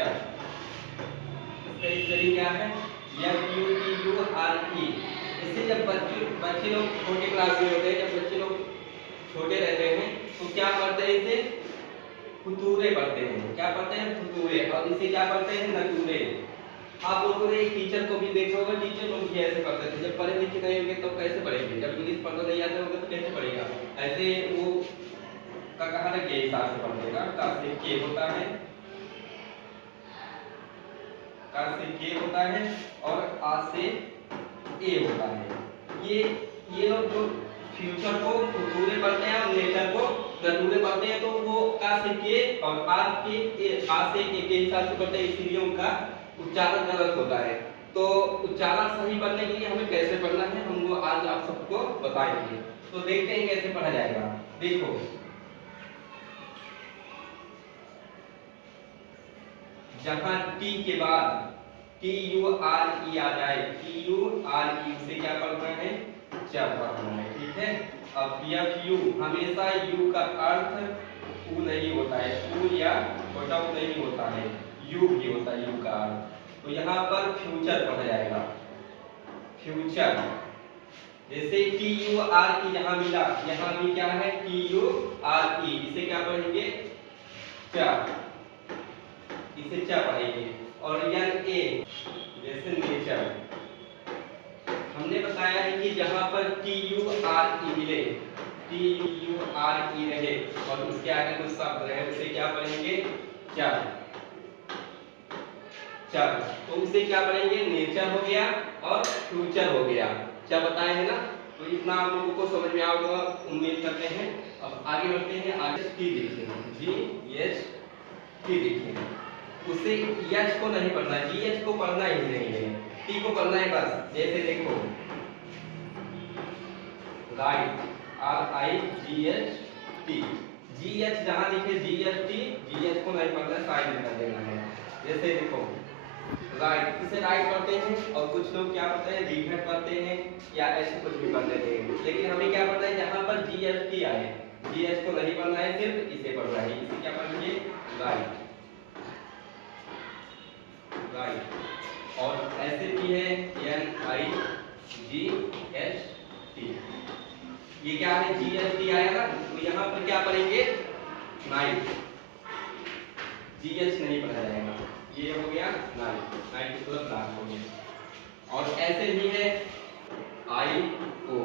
चर। इसका स्पेलिंग क्या है? FUTURE। इसे जब बच्चे लोग छोटे क्लास में होते हैं, जब बच्चे लोग छोटे रहते हैं तो क्या पढ़ते हैं? इसे फुतूरे पढ़ते हैं। क्या पढ़ते हैं? फुतूरे। और इसे क्या पढ़ते हैं? नटूरे। आप लोगों ने एक टीचर को भी देखा होगा, टीचर लोग भी ऐसे पढ़ते थे। जब पढ़े लिखे नहीं होंगे तो कैसे पढ़ेंगे? जब इंग्लिश पढ़ना नहीं आता होगा तो कैसे पढ़ेगा? ऐसे वो का कहा था के हिसाब से पढ़ेगा। का से के होता है, का से के होता है और आ से ए होता है। ये लोग जो फ्यूचर को फुतूरे पढ़ते हैं और नेचर को नटूरे पढ़ते हैं, तो वो का से के और आ के आ से ए के हिसाब से पढ़ते हैं, इसीलिए उनका उच्चारण गलत होता है। तो उच्चारण सही पढ़ने के लिए हमें कैसे पढ़ना है, हम वो आज आप सबको बताएंगे। तो देखते हैं कैसे पढ़ा जाएगा। देखो, जहां टी के बाद TURE आ जाए, TURE, उसे क्या पढ़ना है? च पढ़ना है। ठीक है। अब FU, हमेशा यू का अर्थ ऊ नहीं होता है, ऊ या छोटा ऊ नहीं होता है, यू भी होता है, यू का अर्थ। तो यहाँ पर फ्यूचर पढ़ा जाएगा, फ्यूचर। जैसे TURE यहाँ मिला, यहाँ भी क्या है? TURE, इसे क्या पढ़ेंगे? च, इसे च पढ़ेंगे। और NA जैसे नेचर, हमने बताया है कि जहां पर TURE मिले, TURE रहे और उसके आगे कुछ शब्द रहे, उसे क्या पढ़ेंगे? चर। चर, तो उसे क्या पढ़ेंगे? नेचर हो गया और फ्यूचर हो गया। क्या बताए हैं ना? तो इतना आप लोगों को समझ में आओगे, उम्मीद करते हैं। अब आगे बढ़ते हैं। आगे टी देखिए, GHT देखिए। उसे एच को नहीं पढ़ना, GH को पढ़ना ही नहीं है, टी को पढ़ना है बस। जैसे देखो, राइट, RIGHT, GH जहां लिखे GHT, GH को नहीं पढ़ना, साइड में कर देना है। जैसे देखो, राइट, इसे राइट पढ़ते हैं और कुछ लोग क्या पढ़ते हैं? रीघट पढ़ते हैं या ऐसे कुछ भी पढ़ लेते हैं। लेकिन हमें क्या पढ़ना है? जहां पर GHT आए, GH को नहीं पढ़ना है, सिर्फ इसे पढ़ना है। इसे क्या पढ़ेंगे? Right, right. और ऐसे भी है NIGHT, ये क्या है? GHT आया ना, तो यहाँ पर क्या पढ़ेंगे? नाइट, GH नहीं पढ़ा जाएगा। ये हो गया नाइट, नाइट मतलब रात हो गया। और ऐसे भी है IO,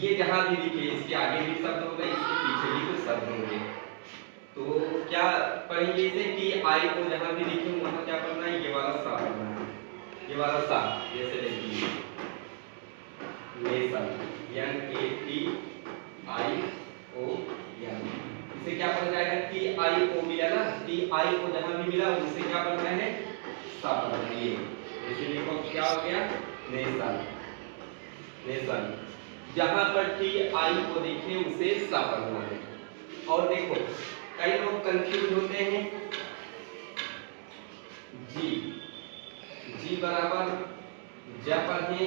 ये जहां भी लिखे, इसके आगे भी शब्द होंगे, इसके पीछे भी कुछ शब्द होंगे। तो क्या पढ़ेंगे इसे? कि आई को जहां भी लिखे वहां क्या पढ़ना है? ये वाला सा पढ़ना है, ये वाला सा। जैसे देखिए, नेशन, NATION, इसे क्या पढ़ा जाएगा? TIO मिला ना, TIO जहां भी मिला उसे क्या पढ़ना है? सा पढ़ना है। ये जैसे देखो क्या हो गया? Nation, nation. जहां पर TIO दिखे उसे सा पढ़ना है। और देखो, कई लोग कंफ्यूज होते हैं। जी, जी बराबर ज पढ़ें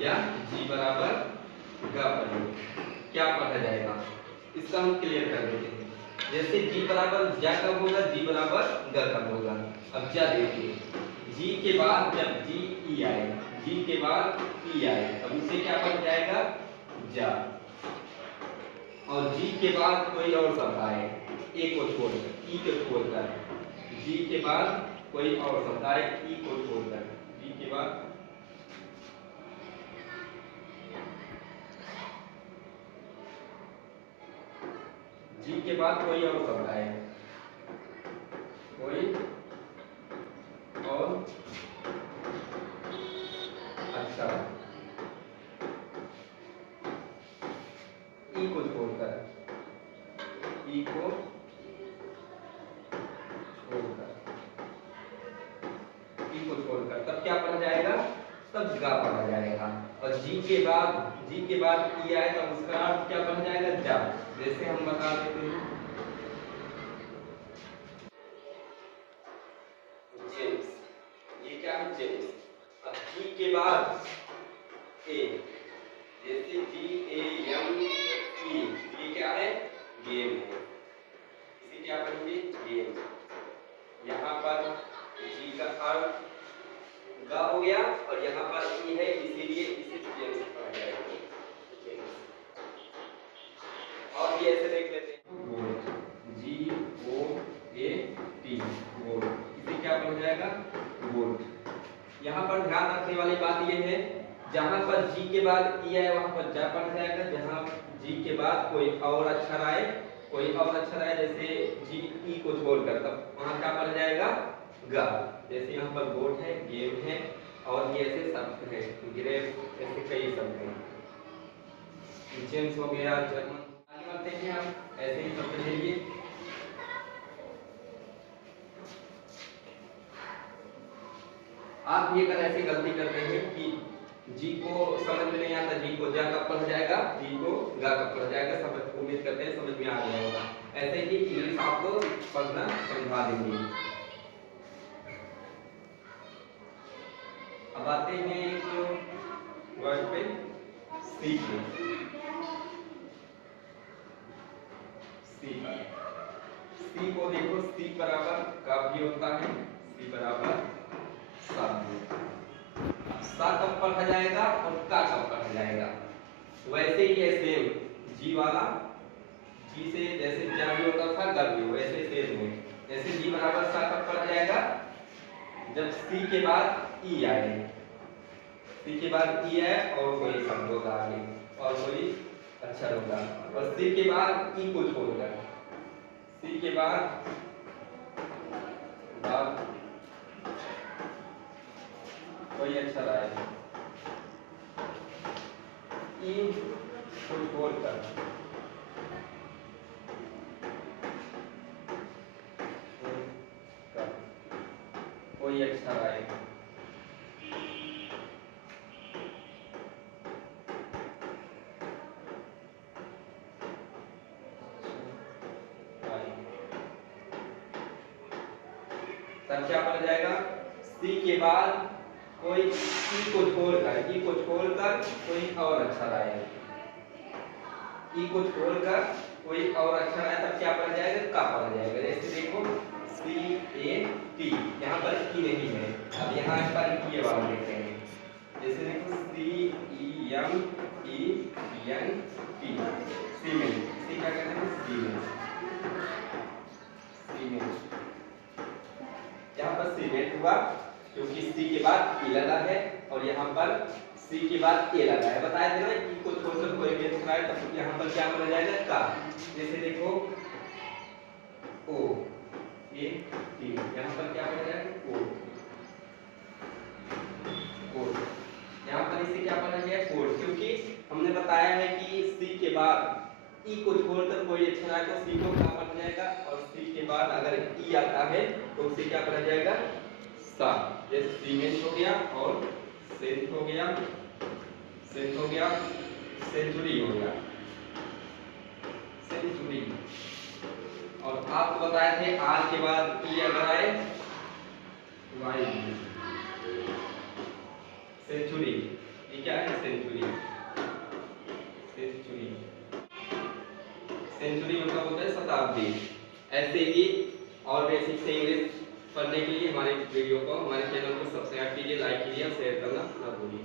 या जी बराबर ग पढ़ें, क्या पढ़ा जाएगा? इसका हम क्लियर कर देते हैं। जैसे जी बराबर ज कब होगा? जी बराबर ग कब होगा? अब ज देखिए, जी के बाद जब जी ई आए, जी के बाद ई आए, तब उसे क्या पढ़ जाएगा? जा। और जी के बाद कोई और शब्द आए, ए को छोड़कर, ई को छोड़कर, जी के बाद कोई और शब्द आए, ई को छोड़कर, जी के बाद जी के बाद कोई और शब्द आए, कोई और अच्छा, ई को छोड़कर, ई को छोड़कर, ई को छोड़कर, तब क्या पढ़ा जाएगा? तब गा पढ़ा जाएगा। और जी के बाद ई आए तब उसका अर्थ क्या पढ़ा जाएगा? जा। जैसे हम बता देते हैं, जेम्स, ये क्या है? जेम्स। अब जी के बाद ए, जैसे GAME, ये क्या है? गेम है। इसे क्या पढ़ेंगे? गेम। यहाँ पर हो गया और यहाँ पर ई है, इसीलिए इसे जेम्स कहा जाएगा। और ये ऐसे देख लेते हैं वोल्ट, GOAT वोल्ट, इसे क्या बन जाएगा वोल्ट। यहाँ पर ध्यान रखने वाली बात ये है, जहाँ पर G के बाद E आए वहाँ पर जा पड़ जाएगा, जहाँ G के बाद कोई और अक्षर आए, कोई और अक्षर आए जैसे G E को छोड़कर, तब वहाँ क्या पड़ जाएगा गा। जैसे यहाँ पर गोट है, गेम है, और ये ऐसे शब्द है, ग्रेप, ऐसे कई शब्द हैं, जेम्स हो गया, जर्मन। आगे बढ़ते हैं हम, ऐसे ही शब्द लीजिए। आप ये अगर ऐसी गलती करते हैं कि जी को समझ में नहीं आता, जी को जा कब पढ़ जाएगा, जी को गा कब पढ़ जाएगा, समझ उम्मीद करते हैं समझ में आ गया होगा। ऐसे ही इंग्लिश आपको पढ़ना समझा देंगे। अब आते हैं एक वर्ड पे, सी पे। सी को देखो, सी बराबर का भी होता है, सी बराबर सा भी होता है। सा कब पढ़ा जाएगा और का कब पढ़ा जाएगा, वैसे ही है सेम, जी वाला, जी से जैसे जा भी होता था गा भी, वैसे सेम है। जैसे जी बराबर सा कब पढ़ा जाएगा, जब सी के बाद ई आए, सी के बाद ई है और कोई शब्द होगा आगे और कोई अक्षर होगा, और सी के बाद ई को छोड़कर, सी के बाद कोई अक्षर आए, ई को छोड़कर कोई अक्षर आए, तब क्या पड़ जाएगा, सी के बाद कोई ई को छोड़कर कोई और अक्षर आए, ई को छोड़कर कोई और अक्षर आए, तब क्या पड़ जाएगा, का पड़ जाएगा। जैसे देखो CAT, यहाँ पर ई नहीं है, अब यहाँ पर ये वाला देखते हैं। जैसे देखो CEMENT, सीमेंट, इसे क्या कहते हैं सीमेंट, सीमेंट। यहाँ पर सीमेंट हुआ क्योंकि सी के बाद ई लगा है और यहाँ पर सी के बाद ए लगा है। बताया था ना ई को छोड़कर कोई भी अक्षर आए तब यहाँ पर क्या बना जाएगा का। जैसे देखो OAT, यहाँ पर क्या बना जाएगा ओ, कोट। यहाँ पर इसे क्या बना गया कोट, क्योंकि हमने बताया है कि सी के बाद ई को छोड़कर कोई अक्षर आए तो सी को क्या बन जाएगा, और सी के बाद अगर ई आता है तो उसे क्या बना जाएगा सा। जैसे सीमेंट हो गया और सेंट हो गया, सेंट हो गया, सेंचुरी हो गया, सेंचुरी। और आपको बताए थे आर के बाद ई अगर आए वाई, सेंचुरी, ये क्या है सेंचुरी, सेंचुरी, सेंचुरी मतलब होता है शताब्दी। ऐसे ही और बेसिक से इंग्लिश पढ़ने के लिए हमारे वीडियो को, हमारे चैनल को सब्सक्राइब कीजिए, लाइक कीजिए, शेयर करना ना भूलिए।